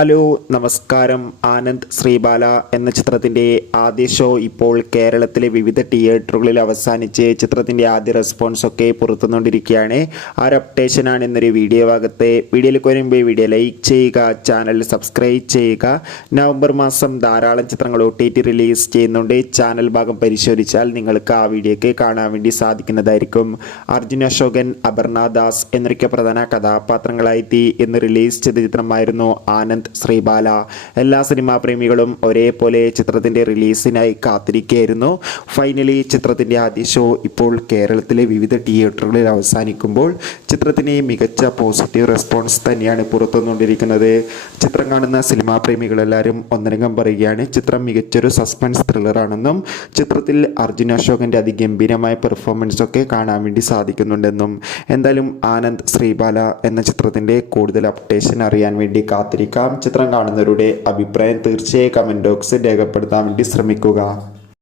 Hello നമസ്കാരം. ആനന്ദ് ശ്രീബാല എന്ന ചിത്രത്തിൻ്റെ ആദ്യ ഷോ ഇപ്പോൾ കേരളത്തിലെ വിവിധ തിയേറ്ററുകളിൽ അവസാനിച്ച് ചിത്രത്തിൻ്റെ ആദ്യ റെസ്പോൺസൊക്കെ പുറത്തുകൊണ്ടിരിക്കുകയാണ്. ആ ഒരു അപ്ഡേഷനാണ് ഇന്നൊരു വീഡിയോ ഭാഗത്ത്. വീഡിയോയിലേക്ക് വരുമ്പോൾ വീഡിയോ ലൈക്ക് ചെയ്യുക, ചാനൽ സബ്സ്ക്രൈബ് ചെയ്യുക. നവംബർ മാസം ധാരാളം ചിത്രങ്ങൾ OTT റിലീസ് ചെയ്യുന്നുണ്ട്. ചാനൽ ഭാഗം പരിശോധിച്ചാൽ നിങ്ങൾക്ക് ആ വീഡിയോയ്ക്ക് കാണാൻ വേണ്ടി സാധിക്കുന്നതായിരിക്കും. അർജുൻ അശോകൻ, അപർണ ദാസ് എന്നൊക്കെ പ്രധാന കഥാപാത്രങ്ങളായി ഇന്ന് റിലീസ് ചെയ്ത ചിത്രമായിരുന്നു ആനന്ദ് ശ്രീബാല. എല്ലാ സിനിമാ പ്രേമികളും ഒരേപോലെ ചിത്രത്തിൻ്റെ റിലീസിനായി കാത്തിരിക്കുകയായിരുന്നു. ഫൈനലി ചിത്രത്തിൻ്റെ ആദ്യ ഷോ ഇപ്പോൾ കേരളത്തിലെ വിവിധ തിയേറ്ററുകളിൽ അവസാനിക്കുമ്പോൾ ചിത്രത്തിന് മികച്ച പോസിറ്റീവ് റെസ്പോൺസ് തന്നെയാണ് പുറത്തുവന്നുകൊണ്ടിരിക്കുന്നത്. ചിത്രം കാണുന്ന സിനിമാ പ്രേമികളെല്ലാവരും ഒന്നടങ്കം പറയുകയാണ് ചിത്രം മികച്ചൊരു സസ്പെൻസ് ത്രില്ലറാണെന്നും ചിത്രത്തിൽ അർജുൻ അശോകൻ്റെ അതിഗംഭീരമായ പെർഫോമൻസ് ഒക്കെ കാണാൻ വേണ്ടി സാധിക്കുന്നുണ്ടെന്നും. എന്തായാലും ആനന്ദ് ശ്രീബാല എന്ന ചിത്രത്തിൻ്റെ കൂടുതൽ അപ്ഡേഷൻ അറിയാൻ വേണ്ടി കാത്തിരിക്കാം. ചിത്രം കാണുന്നവരുടെ അഭിപ്രായം തീർച്ചയായും കമൻറ്റ് ബോക്സിൽ രേഖപ്പെടുത്താൻ വേണ്ടി ശ്രമിക്കുക.